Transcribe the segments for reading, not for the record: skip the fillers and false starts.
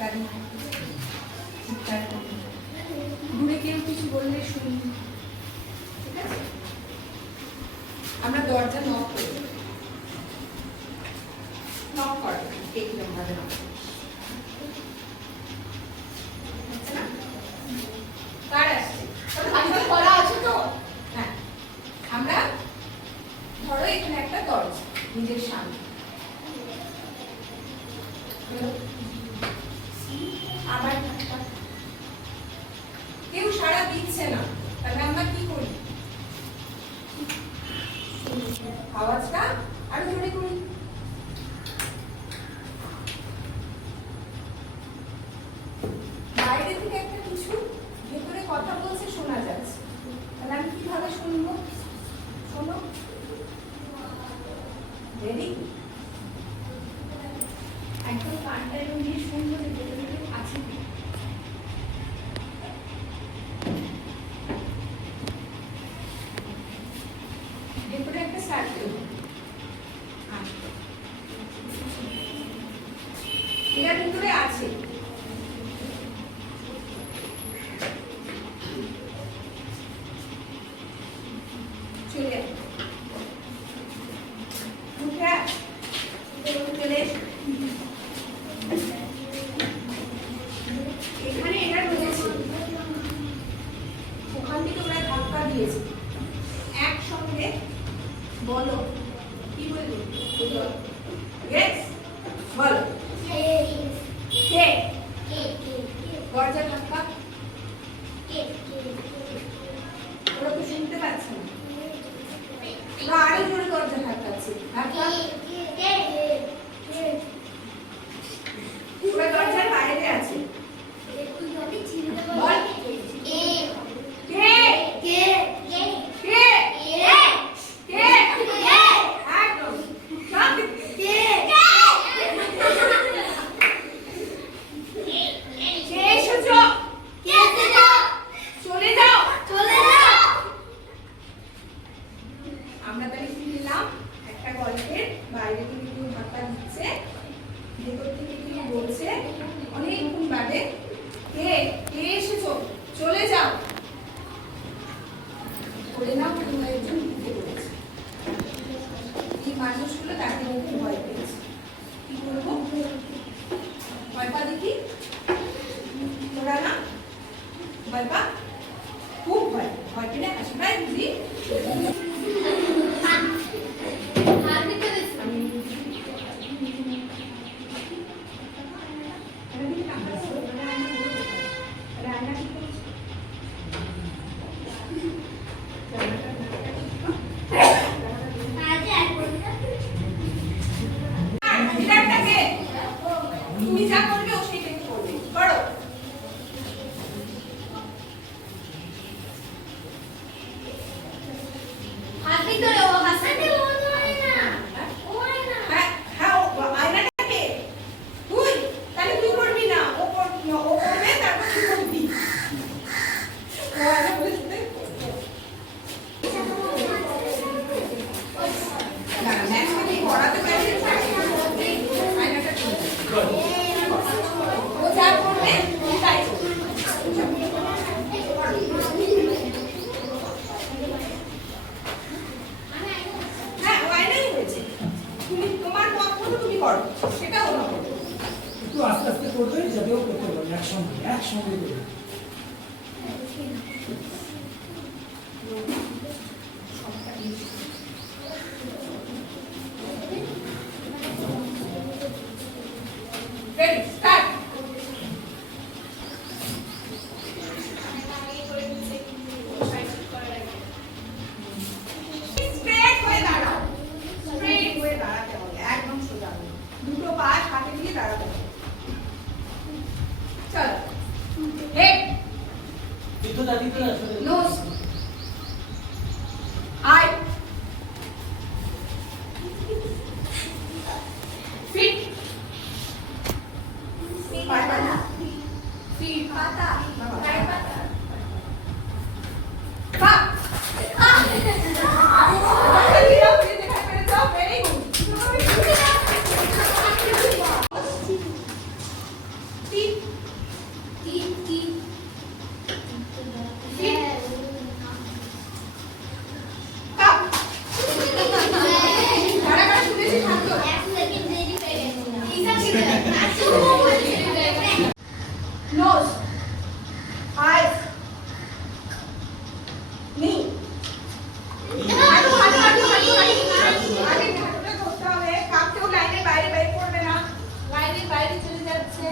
ডাক্তারি চিৎকার করবে, দূরে কেউ কিছু বললে শুনবি, ঠিক আছে? আমরা দরজা নক করি, নক করো এইরকম ভাবে নক না, কার আসছে করা আছে তো? হ্যাঁ, আমরা ধরো এখানে একটা দরজা নিজের সামনে, আবার কেউ সাড়া দিচ্ছে না, তাহলে আমরা কি করি? আওয়াজটা আরো জোরে করি, বাইরে থেকে একটা কিছু ভেতরে কথা বলছে শোনা যাচ্ছে, তাহলে আমি কিভাবে শুনবো? শোনো, রেডি? একদম কানটা নিয়ে শুনবো যে ভেতরে আছে কি। ভেতরে একটা সার্কেল, এটার ভিতরে আছে, চলে চলে এখানে এটা রয়েছে, ওখান থেকে ওরা ধাক্কা দিয়েছে, একসঙ্গে বলো কি বলবো? ইয়েস বলো, কে দরজা ধাক্কা, ওরা তো শুনতে পাচ্ছে না, ওরা আরো জোরে দরজা ধাক্কাচ্ছে, ধাক্কা ওরা দরজার বাইরে আছে, বল কে কে কে কে কে একদম সব কে কে এসেছো, কে এসেছো, চলে যাও চলে যাও। আমরা তাহলে শুনলাম একটা গল্পের বাইরে থেকে কেউ ধাক্কা দিচ্ছে, ভেতর থেকে কেউ বলছে অনেকক্ষণ বাদে কে কে এসেছো, চলে যাও। বলে নাও তোমরা একজন ঢুকে পড়েছে, এই মানুষগুলো তাকে দেখে ভয় পেয়েছে, কি করবো? ভয় পা দেখি, তোরা না ভয় পা, খুব ভয়, ভয় পেলে হাসি পায় বুঝি। তুমি যা করবে ও সেটাই করবে, করো। হাত ভিতরে ও হাসাতে মন হয় না, ও হয় না। হ্যাঁ ও আয়নাটাকে তুই তাহলে তুই করবি না, ও করবি, ও করবে তারপর তুই করবি, ও আয়না বলতে না ম্যাক্সিমালি পড়াতে পারবে আয়নাটা ও যা করবে তাই হ্যাঁ ও আয়নাই হয়েছে, তুমি তোমার মত মতো তুমি করো, সেটাও না একটু আস্তে আস্তে করবে যাতে ও করতে পারে, একসঙ্গে একসঙ্গে করবে। Ready, start. Straight হয়ে দাঁড়াও, straight হয়ে দাঁড়াতে হবে, একদম সোজা হয়ে, দুটো পা হাতে দিয়ে দাঁড়াতে হবে। চলো, head, nose, eye, feet, পাতা, feet পাতা, গায়ে পাতা, পা, very good. কি? কাপ। কারা কারা শুনেছিস হাত তোল। নোজ, আইস, নি। হাঁটু, হাঁটু, হাঁটু, হাঁটু, হাঁটু। আগে হাঁটুটা ধরতে হবে। কাপ কেউ লাইনের বাইরে বের করবে না। লাইনের বাইরে চলে যাচ্ছে।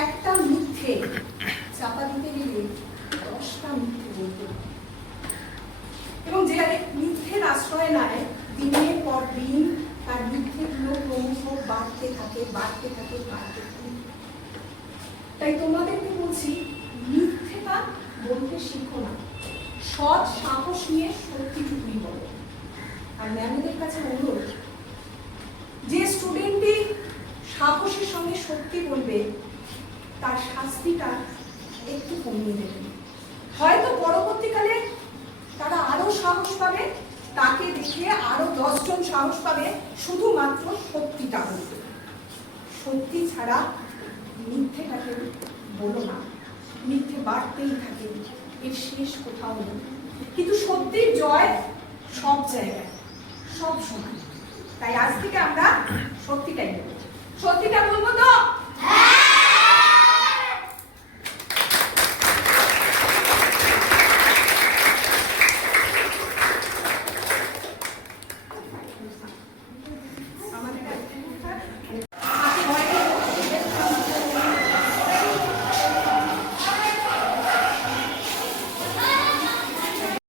একটা মিথ্যে চাপা দিতে গেলে 10টা মিথ্যে বলতে হয়। এবং যে মিথ্যের আশ্রয় নেয় দিনের পর দিন তার মিথ্যেগুলো ক্রমশ বাড়তে থাকে। তাই তোমাদেরকে বলছি, মিথ্যেটা বলতে শিখো না, সৎ সাহস নিয়ে সত্যিটুকুই বলো। আর ম্যামদের কাছে অনুরোধ, যে স্টুডেন্টই সাহসের সঙ্গে সত্যি বলবে তার শাস্তিটা একটু কমিয়ে দেবেন। হয়তো পরবর্তীকালে তারা আরো সাহস পাবে, তাকে দেখে আরো 10 জন সাহস পাবে শুধুমাত্র সত্যিটা বলবে। সত্যি ছাড়া মিথ্যেটাকে বলো না, মিথ্যে বাড়তেই থাকে, এর শেষ কোথাও নেই। কিন্তু সত্যির জয় সব জায়গায়, সব সময়। তাই আজ থেকে আমরা সত্যিটাই বলবো। সত্যিটা বলবো তো?